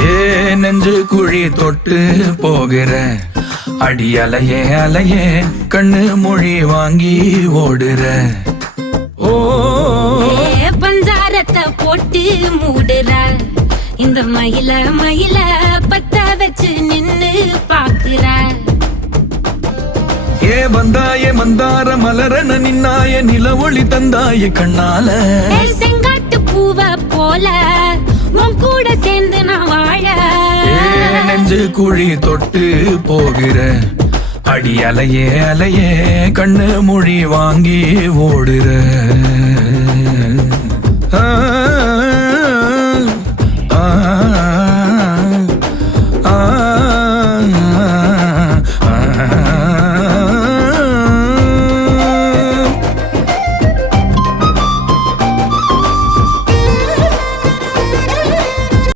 ஏ நெஞ்சு குழி தொட்டு போகிற அடி அலையே அலையே கண்ணு மொழி வாங்கி ஓடுற. ஓ பஞ்சாரத்தை போட்டு மூடுற இந்த மயில மயில பத்த வச்சு நின்னு பாக்குற. ஏ வந்தாய மந்தார மலரன நின்னாய நில ஒளி தந்தாய கண்ணால. செங்காட்டு பூவ போல உன் கூட சேர்ந்து நான் வாழ. நெஞ்சு குழி தொட்டு போகிற அடி அலையே அலையே கண்ணு மொழி வாங்கி ஓடுற. ஆ ஆ